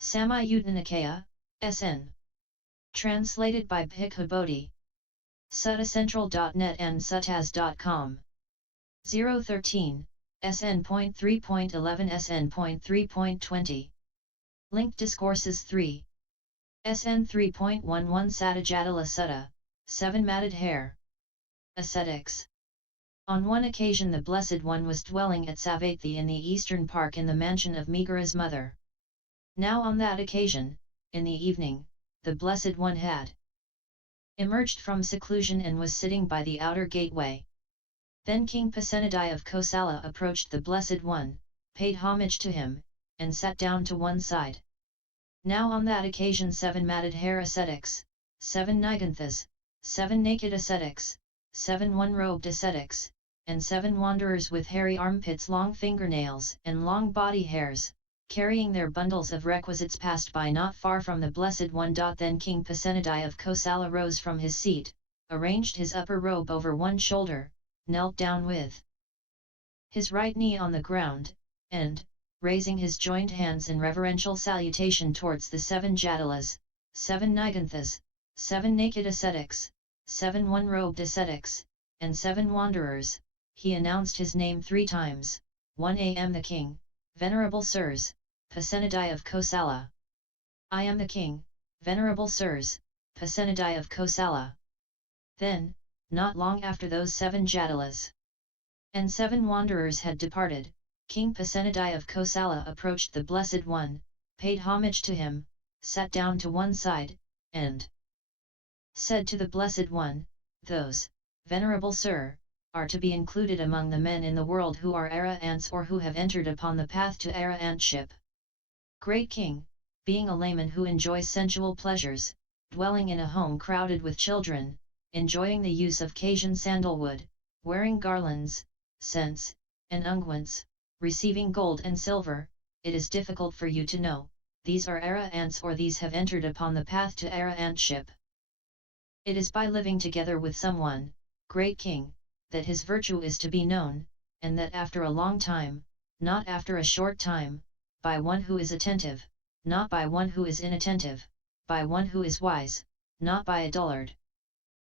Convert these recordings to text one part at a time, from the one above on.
Samyutta Nikaya, SN. Translated by Bhikkhu Bodhi. Suttacentral.net and suttaz.com. 013, SN.3.11-SN.3.20. Link Discourses 3. SN.3.11 Sattajatala Sutta, 7 Matted Hair. Ascetics. On one occasion the Blessed One was dwelling at Savatthi in the eastern park in the mansion of Megara's mother. Now on that occasion, in the evening, the Blessed One had emerged from seclusion and was sitting by the outer gateway. Then King Pasenadi of Kosala approached the Blessed One, paid homage to him, and sat down to one side. Now on that occasion 7 matted hair ascetics, 7 Niganthas, 7 naked ascetics, 7 one-robed ascetics, and 7 wanderers with hairy armpits, long fingernails, and long body hairs, carrying their bundles of requisites passed by not far from the Blessed One. Then King Pasenadi of Kosala rose from his seat, arranged his upper robe over one shoulder, knelt down with his right knee on the ground, and, raising his joined hands in reverential salutation towards the 7 Jatalas, 7 Niganthas, 7 naked ascetics, 7 one-robed ascetics, and 7 wanderers, he announced his name 3 times. 1 am the king, venerable sirs, Pasenadi of Kosala. I am the king, venerable sirs, Pasenadi of Kosala. Then, not long after those 7 Jatalas and 7 wanderers had departed, King Pasenadi of Kosala approached the Blessed One, paid homage to him, sat down to one side, and said to the Blessed One, those, venerable sir, are to be included among the men in the world who are arahants or who have entered upon the path to arahantship. Great King, being a layman who enjoys sensual pleasures, dwelling in a home crowded with children, enjoying the use of Cajun sandalwood, wearing garlands, scents, and unguents, receiving gold and silver, it is difficult for you to know, these are arahants or these have entered upon the path to arahantship. It is by living together with someone, Great King, that his virtue is to be known, and that after a long time, not after a short time, by one who is attentive, not by one who is inattentive, by one who is wise, not by a dullard.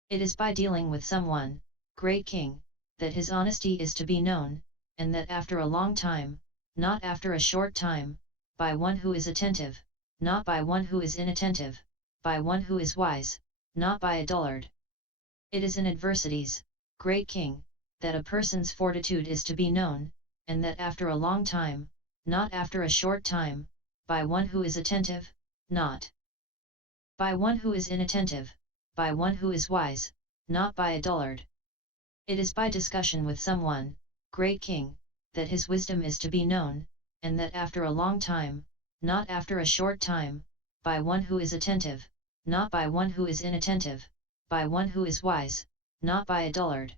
It is by dealing with someone, Great King, that his honesty is to be known, and that after a long time, not after a short time, by one who is attentive, not by one who is inattentive, by one who is wise, not by a dullard. It is in adversities, Great King, that a person's fortitude is to be known, and that after a long time, not after a short time, by one who is attentive, not by one who is inattentive, by one who is wise, not by a dullard. It is by discussion with someone, Great King, that his wisdom is to be known, and that after a long time, not after a short time, by one who is attentive, not by one who is inattentive, by one who is wise, not by a dullard.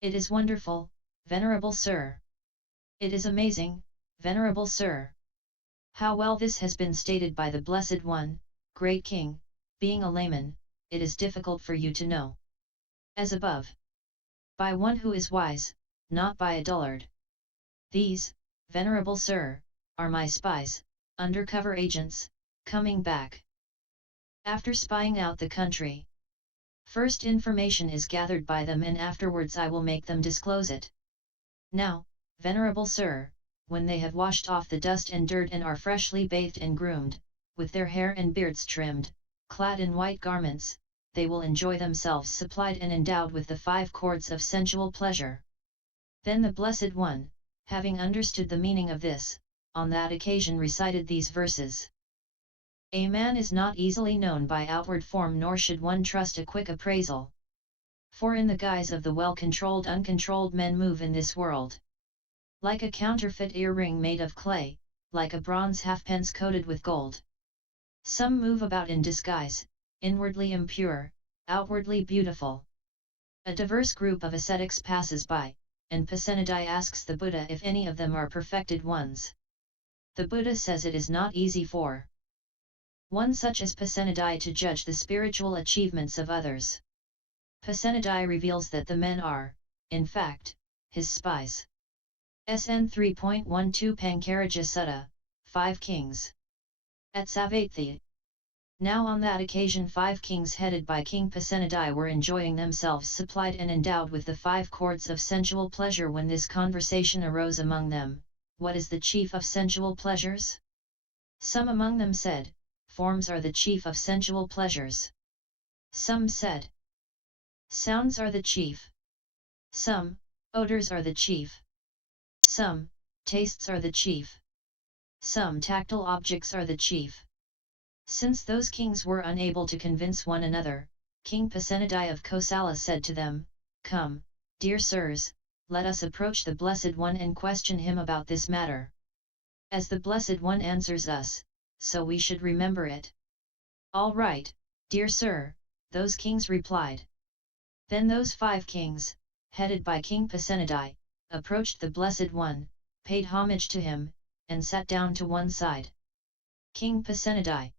It is wonderful, venerable sir. It is amazing, venerable sir. How well this has been stated by the Blessed One, Great King, being a layman, it is difficult for you to know. As above. By one who is wise, not by a dullard. These, venerable sir, are my spies, undercover agents, coming back. After spying out the country, first information is gathered by them and afterwards I will make them disclose it. Now, venerable sir, when they have washed off the dust and dirt and are freshly bathed and groomed, with their hair and beards trimmed, clad in white garments, they will enjoy themselves supplied and endowed with the 5 cords of sensual pleasure. Then the Blessed One, having understood the meaning of this, on that occasion recited these verses. A man is not easily known by outward form, nor should one trust a quick appraisal. For in the guise of the well-controlled uncontrolled men move in this world. Like a counterfeit earring made of clay, like a bronze halfpence coated with gold. Some move about in disguise, inwardly impure, outwardly beautiful. A diverse group of ascetics passes by, and Pasenadi asks the Buddha if any of them are perfected ones. The Buddha says it is not easy for one such as Pasenadi to judge the spiritual achievements of others. Pasenadi reveals that the men are, in fact, his spies. SN.3.12 Pankaraja Sutta, 5 Kings. At Savatthi. Now on that occasion 5 kings headed by King Pasenadi were enjoying themselves supplied and endowed with the 5 cords of sensual pleasure when this conversation arose among them, what is the chief of sensual pleasures? Some among them said, forms are the chief of sensual pleasures. Some said, sounds are the chief. Some, odors are the chief. Some, tastes are the chief. Some tactile objects are the chief. Since those kings were unable to convince one another, King Pasenadi of Kosala said to them, come, dear sirs, let us approach the Blessed One and question him about this matter. As the Blessed One answers us, so we should remember it. All right, dear sir, those kings replied. Then those 5 kings, headed by King Pasenadi, approached the Blessed One, paid homage to him, and sat down to one side. King Pasenadi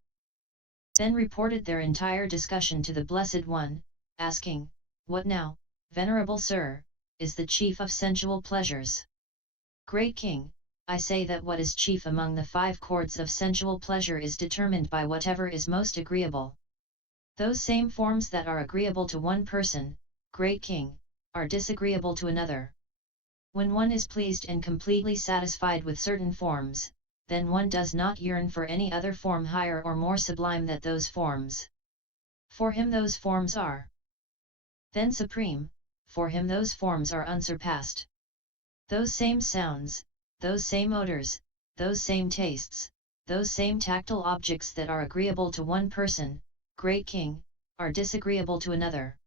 then reported their entire discussion to the Blessed One, asking, what now, Venerable Sir, is the chief of sensual pleasures? Great King, I say that what is chief among the 5 cords of sensual pleasure is determined by whatever is most agreeable. Those same forms that are agreeable to one person, Great King, are disagreeable to another. When one is pleased and completely satisfied with certain forms, then one does not yearn for any other form higher or more sublime than those forms. For him those forms are then supreme, for him those forms are unsurpassed. Those same sounds, those same odors, those same tastes, those same tactile objects that are agreeable to one person, Great King, are disagreeable to another.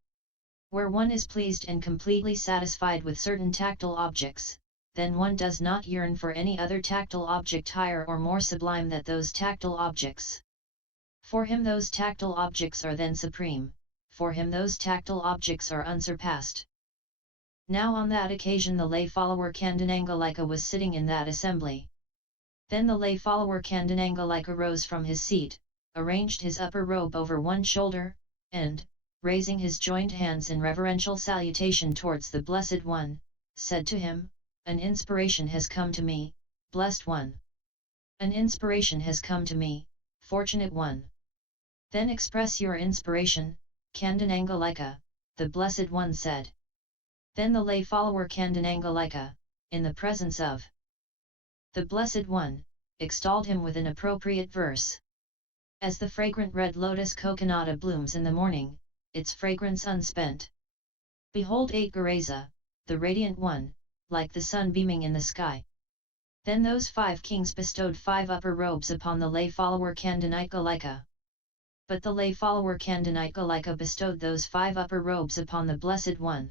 Where one is pleased and completely satisfied with certain tactile objects, then one does not yearn for any other tactile object higher or more sublime than those tactile objects. For him those tactile objects are then supreme, for him those tactile objects are unsurpassed. Now on that occasion the lay follower Kandanangalika was sitting in that assembly. Then the lay follower Kandanangalika rose from his seat, arranged his upper robe over one shoulder, and, raising his joined hands in reverential salutation towards the Blessed One, said to him, an inspiration has come to me, Blessed One. An inspiration has come to me, Fortunate One. Then express your inspiration, Kandanangalika, the Blessed One said. Then the lay follower Kandanangalika, in the presence of the Blessed One, extolled him with an appropriate verse. As the fragrant red lotus coconut blooms in the morning, its fragrance unspent. Behold 8 Gareza, the radiant one, like the sun beaming in the sky. Then those 5 kings bestowed 5 upper robes upon the lay follower Kandanangalika. But the lay follower Kandanangalika bestowed those 5 upper robes upon the Blessed One.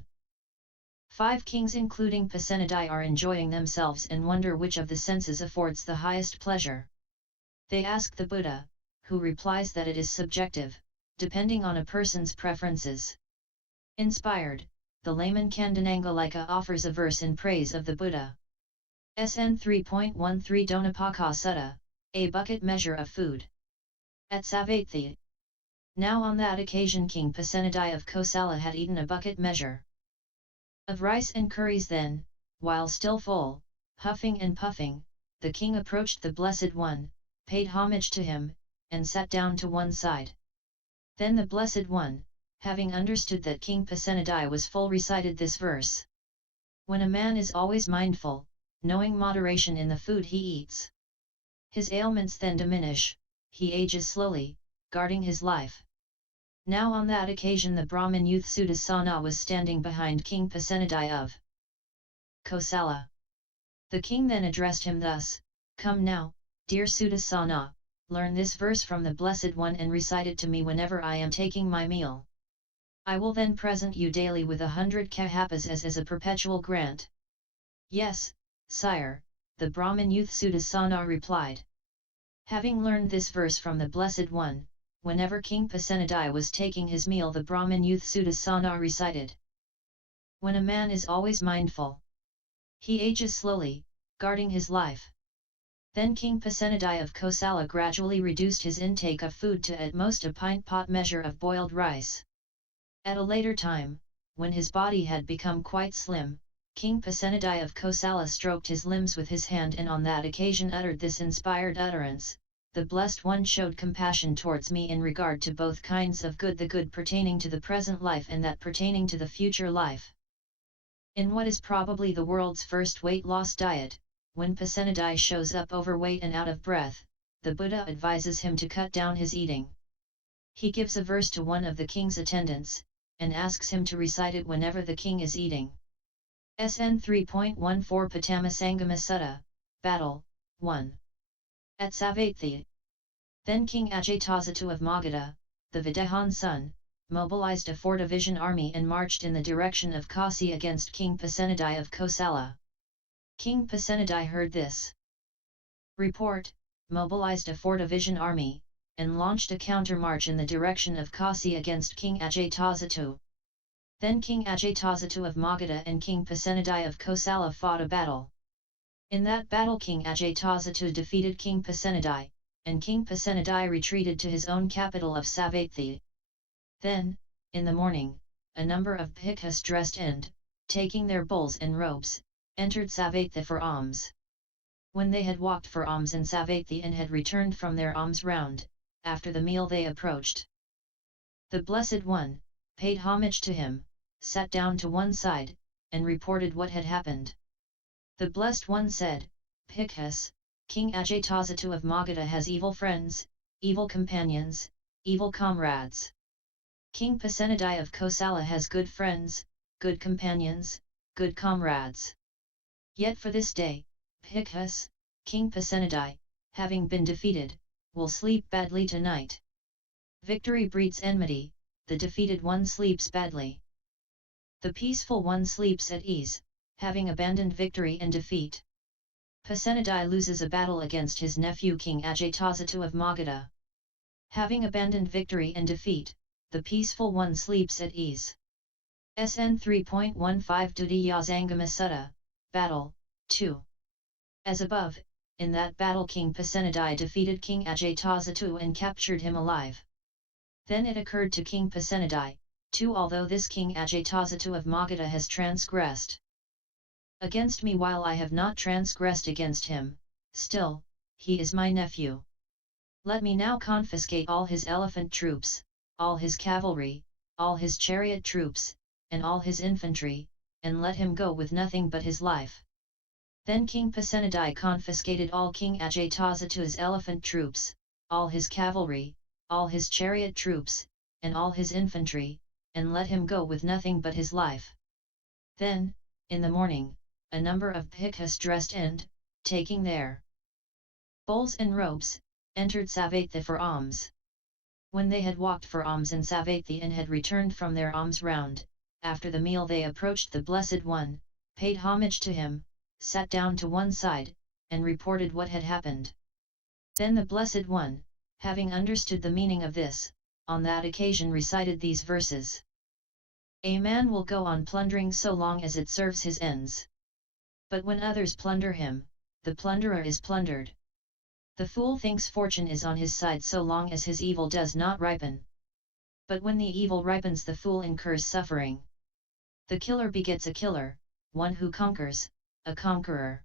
5 kings including Pasenadi are enjoying themselves and wonder which of the senses affords the highest pleasure. They ask the Buddha, who replies that it is subjective, depending on a person's preferences. Inspired, the layman Kandanangalika offers a verse in praise of the Buddha. SN.3.11 Donapaka Sutta, a bucket measure of food. At Savatthi. Now on that occasion King Pasenadi of Kosala had eaten a bucket measure of rice and curries. Then, while still full, huffing and puffing, the king approached the Blessed One, paid homage to him, and sat down to one side. Then the Blessed One, having understood that King Pasenadi was full, recited this verse. When a man is always mindful, knowing moderation in the food he eats, his ailments then diminish, he ages slowly, guarding his life. Now on that occasion the Brahmin youth Sudarsana was standing behind King Pasenadi of Kosala. The king then addressed him thus, come now, dear Sudarsana, learn this verse from the Blessed One and recite it to me whenever I am taking my meal. I will then present you daily with 100 kahapas as a perpetual grant. Yes, sire, the Brahmin youth Sudarsana replied. Having learned this verse from the Blessed One, whenever King Pasenadi was taking his meal the Brahmin youth Sudarsana recited. When a man is always mindful, he ages slowly, guarding his life. Then King Pasenadi of Kosala gradually reduced his intake of food to at most a pint pot measure of boiled rice. At a later time, when his body had become quite slim, King Pasenadi of Kosala stroked his limbs with his hand and on that occasion uttered this inspired utterance, the Blessed One showed compassion towards me in regard to both kinds of good, the good pertaining to the present life and that pertaining to the future life. In what is probably the world's first weight loss diet, when Pasenadi shows up overweight and out of breath, the Buddha advises him to cut down his eating. He gives a verse to one of the king's attendants, and asks him to recite it whenever the king is eating. SN.3.14 Patama Sutta, Battle, 1. At Savatthi. Then King Ajatasattu of Magadha, the Videhan son, mobilized a 4 division army and marched in the direction of Kasi against King Pasenadi of Kosala. King Pasenadi heard this report, mobilized a 4 division army, and launched a counter-march in the direction of Kasi against King Ajatasattu. Then King Ajatasattu of Magadha and King Pasenadi of Kosala fought a battle. In that battle King Ajatasattu defeated King Pasenadi, and King Pasenadi retreated to his own capital of Savatthi. Then, in the morning, a number of bhikkhus dressed and, taking their bowls and robes, entered Savatthi for alms. When they had walked for alms in Savatthi and had returned from their alms round, after the meal they approached the Blessed One, paid homage to him, sat down to one side, and reported what had happened. The Blessed One said, Bhikkhus, King Ajatasattu of Magadha has evil friends, evil companions, evil comrades. King Pasenadi of Kosala has good friends, good companions, good comrades. Yet for this day, Bhikkhus, King Pasenadi, having been defeated, will sleep badly tonight. Victory breeds enmity, the defeated one sleeps badly. The peaceful one sleeps at ease, having abandoned victory and defeat. Pasenadi loses a battle against his nephew King Ajatasattu of Magadha. Having abandoned victory and defeat, the peaceful one sleeps at ease. SN.3.15 Dudiyazangama Sutta, Battle, 2. As above, in that battle King Pasenadi defeated King Ajatasattu and captured him alive. Then it occurred to King Pasenadi, too, although this King Ajatasattu of Magadha has transgressed against me while I have not transgressed against him, still, he is my nephew. Let me now confiscate all his elephant troops, all his cavalry, all his chariot troops, and all his infantry, and let him go with nothing but his life. Then King Pasenadi confiscated all King Ajatasattu's elephant troops, all his cavalry, all his chariot troops, and all his infantry, and let him go with nothing but his life. Then, in the morning, a number of bhikkhus dressed and, taking their bowls and robes, entered Savatthi for alms. When they had walked for alms in Savatthi and had returned from their alms round, after the meal they approached the Blessed One, paid homage to him, sat down to one side, and reported what had happened. Then the Blessed One, having understood the meaning of this, on that occasion recited these verses. A man will go on plundering so long as it serves his ends. But when others plunder him, the plunderer is plundered. The fool thinks fortune is on his side so long as his evil does not ripen. But when the evil ripens the fool incurs suffering. The killer begets a killer, one who conquers, a conqueror.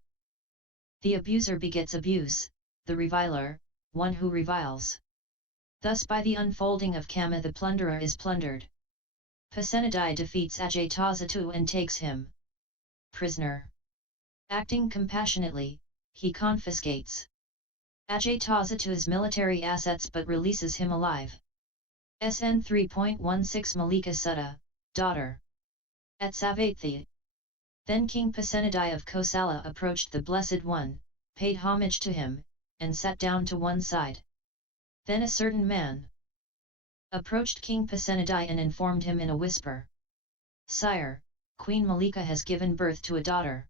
The abuser begets abuse, the reviler, one who reviles. Thus by the unfolding of Kama the plunderer is plundered. Pasenadi defeats Ajatasattu and takes him prisoner. Acting compassionately, he confiscates Ajatasattu's military assets but releases him alive. SN.3.16 Malika Sutta, Daughter. At Savatthi. Then King Pasenadi of Kosala approached the Blessed One, paid homage to him, and sat down to one side. Then a certain man approached King Pasenadi and informed him in a whisper. Sire, Queen Malika has given birth to a daughter.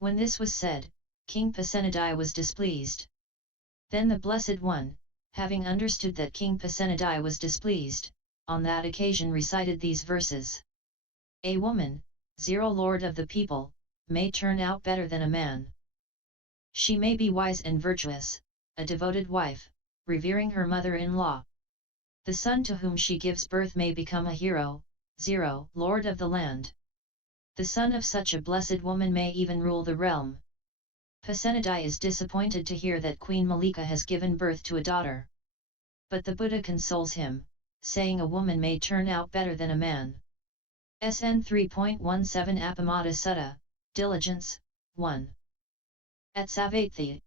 When this was said, King Pasenadi was displeased. Then the Blessed One, having understood that King Pasenadi was displeased, on that occasion recited these verses. A woman, Lord of the people, may turn out better than a man. She may be wise and virtuous, a devoted wife, revering her mother-in-law. The son to whom she gives birth may become a hero, Lord of the land. The son of such a blessed woman may even rule the realm. Pasenadi is disappointed to hear that Queen Malika has given birth to a daughter. But the Buddha consoles him, saying a woman may turn out better than a man. SN.3.11 Appamada Sutta, Diligence, 1. At Savatthi,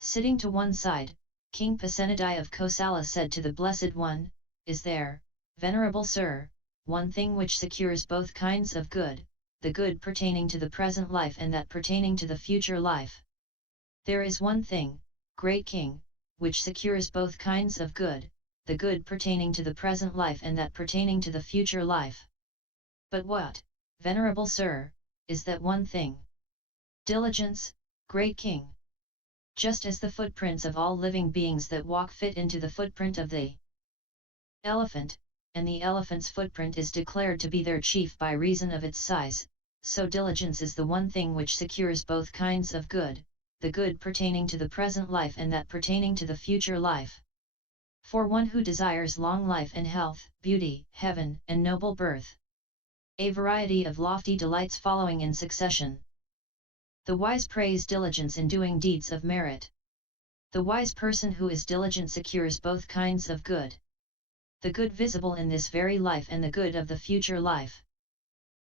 sitting to one side, King Pasenadi of Kosala said to the Blessed One, "Is there, Venerable Sir, one thing which secures both kinds of good, the good pertaining to the present life and that pertaining to the future life?" "There is one thing, Great King, which secures both kinds of good, the good pertaining to the present life and that pertaining to the future life." "But what, Venerable Sir, is that one thing?" "Diligence, Great King. Just as the footprints of all living beings that walk fit into the footprint of the elephant, and the elephant's footprint is declared to be their chief by reason of its size, so diligence is the one thing which secures both kinds of good, the good pertaining to the present life and that pertaining to the future life. For one who desires long life and health, beauty, heaven, and noble birth, a variety of lofty delights following in succession. The wise praise diligence in doing deeds of merit. The wise person who is diligent secures both kinds of good. The good visible in this very life and the good of the future life.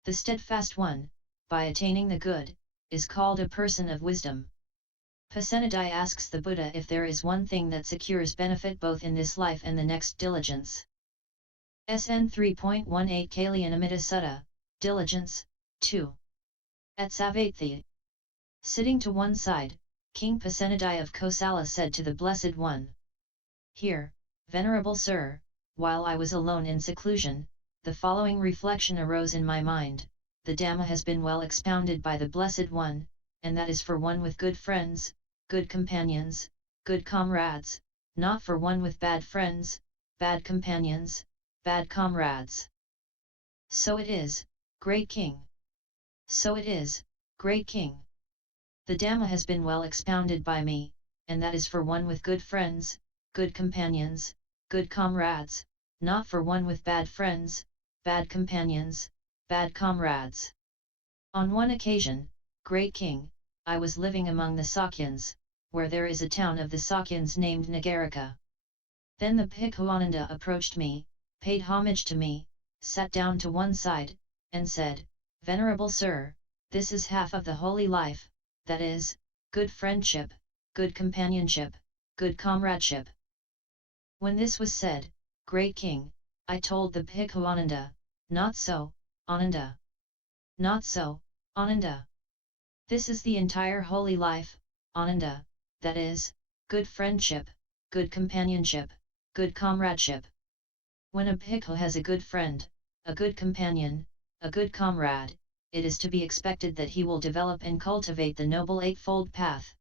The steadfast one, by attaining the good, is called a person of wisdom. Pasenadi asks the Buddha if there is one thing that secures benefit both in this life and the next. Diligence. SN.3.11 Kalyanamitta Sutta, Diligence, 2. At Savatthi, sitting to one side, King Pasenadi of Kosala said to the Blessed One, "Here, Venerable Sir, while I was alone in seclusion, the following reflection arose in my mind: the Dhamma has been well expounded by the Blessed One, and that is for one with good friends, good companions, good comrades, not for one with bad friends, bad companions, bad comrades. So it is, Great King. So it is, Great King. The Dhamma has been well expounded by me, and that is for one with good friends, good companions, good comrades, not for one with bad friends, bad companions, bad comrades. On one occasion, Great King, I was living among the Sakyans, where there is a town of the Sakyans named Nagarika. Then the Bhikkhu Ananda approached me, paid homage to me, sat down to one side, and said, 'Venerable Sir, this is half of the holy life, that is, good friendship, good companionship, good comradeship.' When this was said, Great King, I told the Bhikkhu Ananda, 'Not so, Ananda. Not so, Ananda. This is the entire holy life, Ananda, that is, good friendship, good companionship, good comradeship. When a bhikkhu has a good friend, a good companion, a good comrade, it is to be expected that he will develop and cultivate the Noble Eightfold Path.'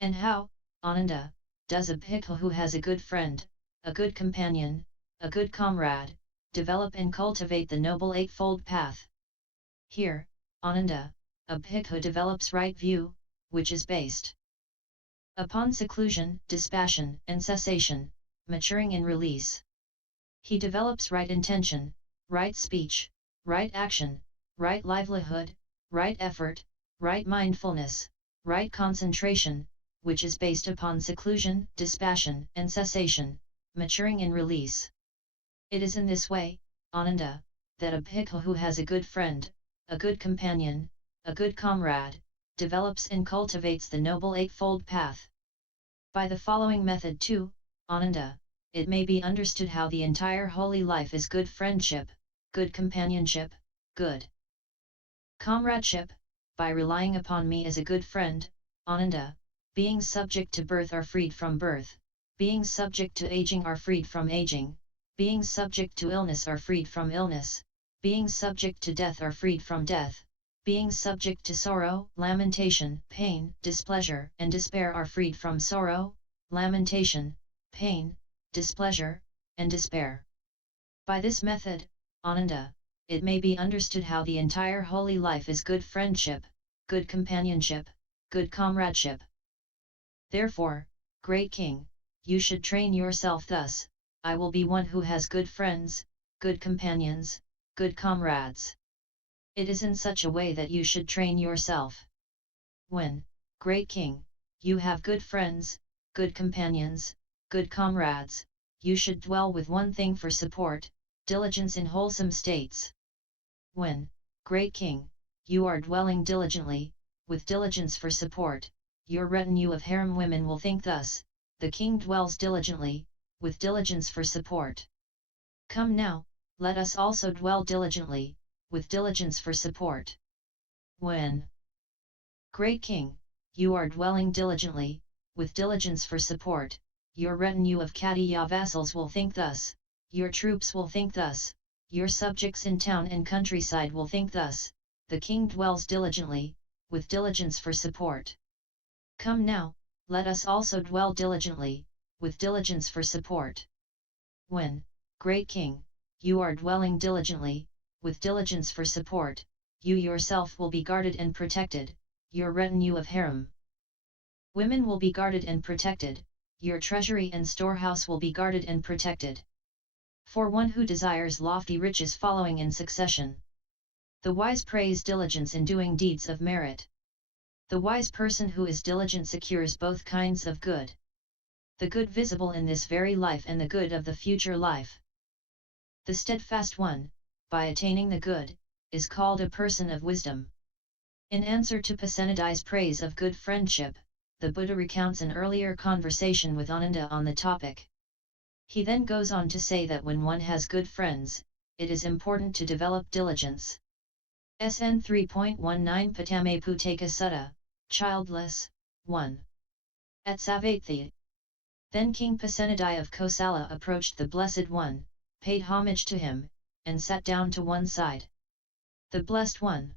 And how, Ananda, does a bhikkhu who has a good friend, a good companion, a good comrade, develop and cultivate the Noble Eightfold Path? Here, Ananda, a bhikkhu develops right view, which is based upon seclusion, dispassion, and cessation, maturing in release. He develops right intention, right speech, right action, right livelihood, right effort, right mindfulness, right concentration, which is based upon seclusion, dispassion, and cessation, maturing in release. It is in this way, Ananda, that a bhikkhu who has a good friend, a good companion, a good comrade, develops and cultivates the Noble Eightfold Path. By the following method too, Ananda, it may be understood how the entire holy life is good friendship, good companionship, good comradeship. By relying upon me as a good friend, Ananda, beings subject to birth are freed from birth, beings subject to aging are freed from aging, beings subject to illness are freed from illness, beings subject to death are freed from death, beings subject to sorrow, lamentation, pain, displeasure, and despair are freed from sorrow, lamentation, pain, displeasure, and despair. By this method, Ananda, it may be understood how the entire holy life is good friendship, good companionship, good comradeship. Therefore, Great King, you should train yourself thus: I will be one who has good friends, good companions, good comrades. It is in such a way that you should train yourself. When, great king, you have good friends, good companions, good comrades, you should dwell with one thing for support, diligence in wholesome states. When, great king, you are dwelling diligently, with diligence for support, your retinue of harem women will think thus, the king dwells diligently, with diligence for support. Come now, let us also dwell diligently, with diligence for support. When, great king, you are dwelling diligently, with diligence for support, your retinue of Kadiya vassals will think thus, your troops will think thus, your subjects in town and countryside will think thus, the king dwells diligently, with diligence for support. Come now, let us also dwell diligently, with diligence for support. When, great king, you are dwelling diligently, with diligence for support, you yourself will be guarded and protected, your retinue of harem women will be guarded and protected, your treasury and storehouse will be guarded and protected. For one who desires lofty riches following in succession. The wise praise diligence in doing deeds of merit. The wise person who is diligent secures both kinds of good. The good visible in this very life and the good of the future life. The steadfast one, by attaining the good, is called a person of wisdom. In answer to Pasenadi's praise of good friendship, the Buddha recounts an earlier conversation with Ananda on the topic. He then goes on to say that when one has good friends, it is important to develop diligence. SN.3.19 Patame Putaka Sutta, Childless, 1. At Savatthi. Then King Pasenadi of Kosala approached the Blessed One, paid homage to him, and sat down to one side. The Blessed One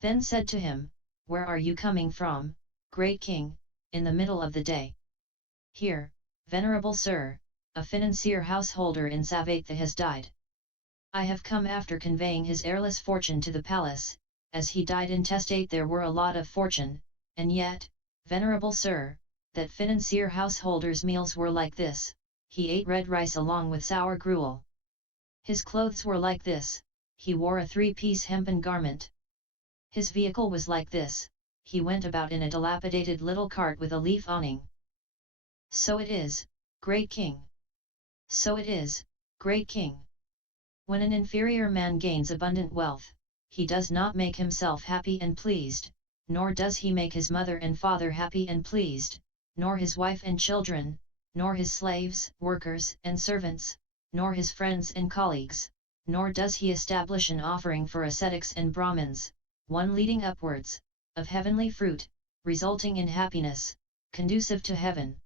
then said to him, "Where are you coming from, great king, in the middle of the day?" "Here, venerable sir, a financier householder in Savatthi has died. I have come after conveying his heirless fortune to the palace, as he died intestate there were a lot of fortune, and yet, venerable sir, that financier householder's meals were like this, he ate red rice along with sour gruel. His clothes were like this, he wore a 3-piece hempen garment. His vehicle was like this, he went about in a dilapidated little cart with a leaf awning. So it is, great king. So it is, great king. When an inferior man gains abundant wealth, he does not make himself happy and pleased, nor does he make his mother and father happy and pleased, nor his wife and children, nor his slaves, workers and servants, nor his friends and colleagues, nor does he establish an offering for ascetics and Brahmins, one leading upwards, of heavenly fruit, resulting in happiness, conducive to heaven.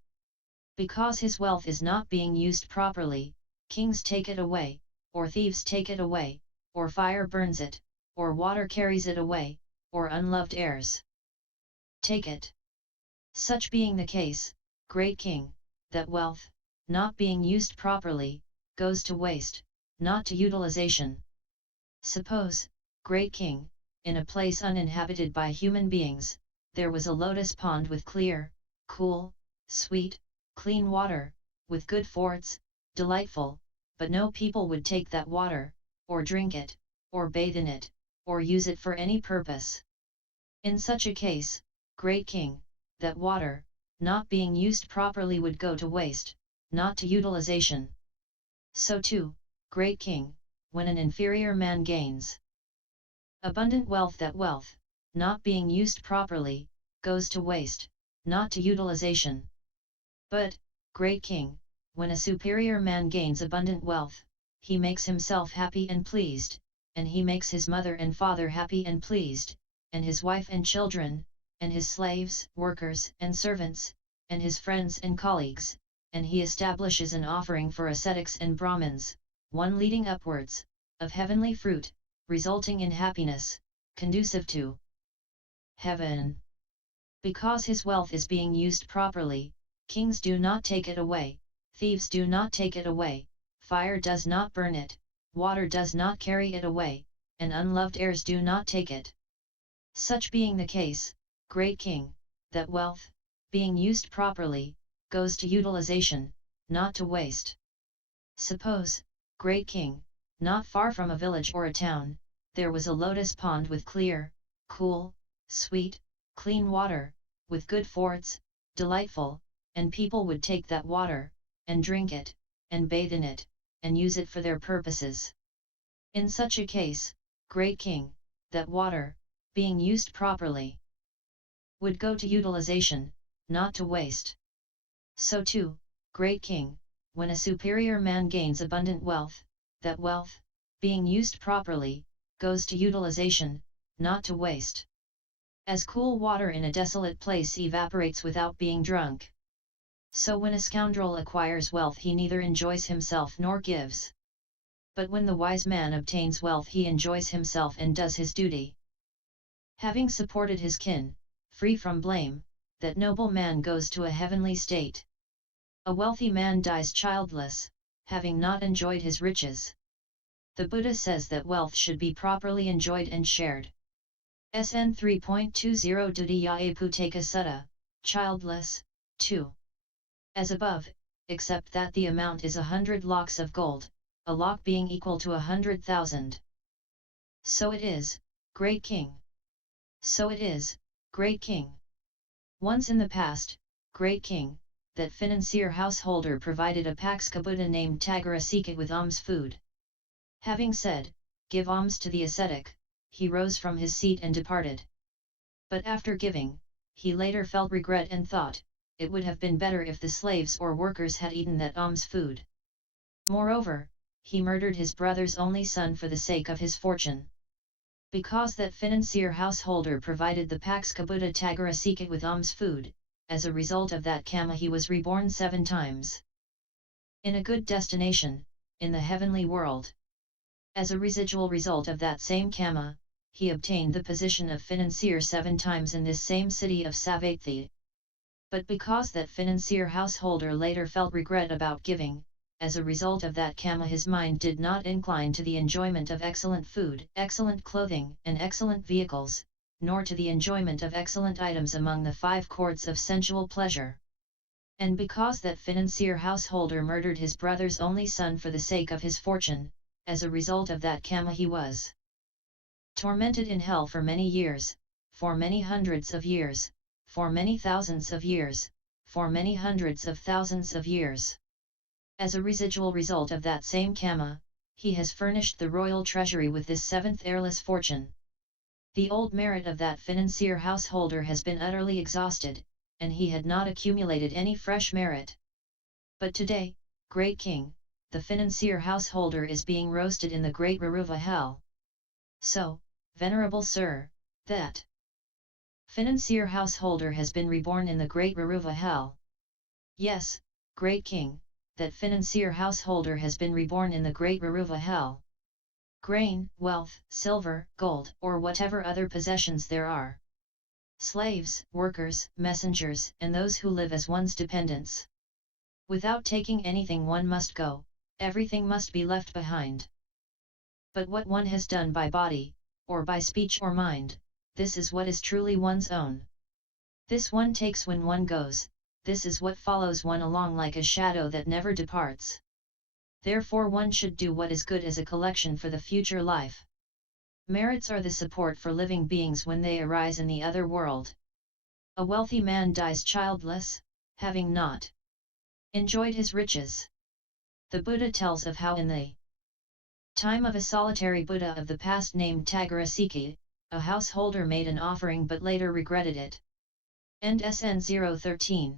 Because his wealth is not being used properly, kings take it away, or thieves take it away, or fire burns it, or water carries it away, or unloved heirs take it. Such being the case, great king, that wealth, not being used properly, goes to waste, not to utilization. Suppose, great king, in a place uninhabited by human beings, there was a lotus pond with clear, cool, sweet, clean water, with good forts, delightful, but no people would take that water, or drink it, or bathe in it, or use it for any purpose. In such a case, great king, that water, not being used properly would go to waste, not to utilization. So too, great king, when an inferior man gains abundant wealth, that wealth, not being used properly, goes to waste, not to utilization. But, great king, when a superior man gains abundant wealth, he makes himself happy and pleased, and he makes his mother and father happy and pleased, and his wife and children, and his slaves, workers and servants, and his friends and colleagues, and he establishes an offering for ascetics and Brahmins, one leading upwards, of heavenly fruit, resulting in happiness, conducive to heaven. Because his wealth is being used properly, kings do not take it away, thieves do not take it away, fire does not burn it, water does not carry it away, and unloved heirs do not take it. Such being the case, great king, that wealth, being used properly, goes to utilization, not to waste. Suppose, great king, not far from a village or a town, there was a lotus pond with clear, cool, sweet, clean water, with good forts, delightful, and people would take that water, and drink it, and bathe in it, and use it for their purposes. In such a case, great king, that water, being used properly, would go to utilization, not to waste. So too, great king, when a superior man gains abundant wealth, that wealth, being used properly, goes to utilization, not to waste. As cool water in a desolate place evaporates without being drunk, so when a scoundrel acquires wealth he neither enjoys himself nor gives. But when the wise man obtains wealth he enjoys himself and does his duty. Having supported his kin, free from blame, that noble man goes to a heavenly state. A wealthy man dies childless, having not enjoyed his riches. The Buddha says that wealth should be properly enjoyed and shared. SN.3.20 Dudaya Putaka Sutta, childless, 2. As above, except that the amount is 100 lakhs of gold, a lakh being equal to 100,000. So it is, great king. So it is, great king. Once in the past, great king, that financier householder provided a Pakska Buddha named Tagarasika with alms food. Having said, "Give alms to the ascetic," he rose from his seat and departed. But after giving, he later felt regret and thought, it would have been better if the slaves or workers had eaten that alms food. Moreover, he murdered his brother's only son for the sake of his fortune. Because that financier householder provided the Pakska Buddha Tagarasika with alms food, as a result of that karma he was reborn 7 times. In a good destination, in the heavenly world. As a residual result of that same karma, he obtained the position of financier 7 times in this same city of Savatthi. But because that financier householder later felt regret about giving, as a result of that karma his mind did not incline to the enjoyment of excellent food, excellent clothing, and excellent vehicles, nor to the enjoyment of excellent items among the 5 courts of sensual pleasure. And because that financier householder murdered his brother's only son for the sake of his fortune, as a result of that karma he was tormented in hell for many years, for many hundreds of years, for many thousands of years, for many hundreds of thousands of years. As a residual result of that same karma, he has furnished the royal treasury with this 7th heirless fortune. The old merit of that financier householder has been utterly exhausted, and he had not accumulated any fresh merit. But today, great king, the financier householder is being roasted in the great Raruva hell. So, venerable sir, that financier householder has been reborn in the great Raruva hell. Yes, great king, that financier householder has been reborn in the great Raruva hell. Grain, wealth, silver, gold, or whatever other possessions there are. Slaves, workers, messengers, and those who live as one's dependents. Without taking anything one must go, everything must be left behind. But what one has done by body, or by speech or mind, this is what is truly one's own. This one takes when one goes, this is what follows one along like a shadow that never departs. Therefore one should do what is good as a collection for the future life. Merits are the support for living beings when they arise in the other world. A wealthy man dies childless, having not enjoyed his riches. The Buddha tells of how in the time of a solitary Buddha of the past named Tagarasika, a householder made an offering but later regretted it. End SN.013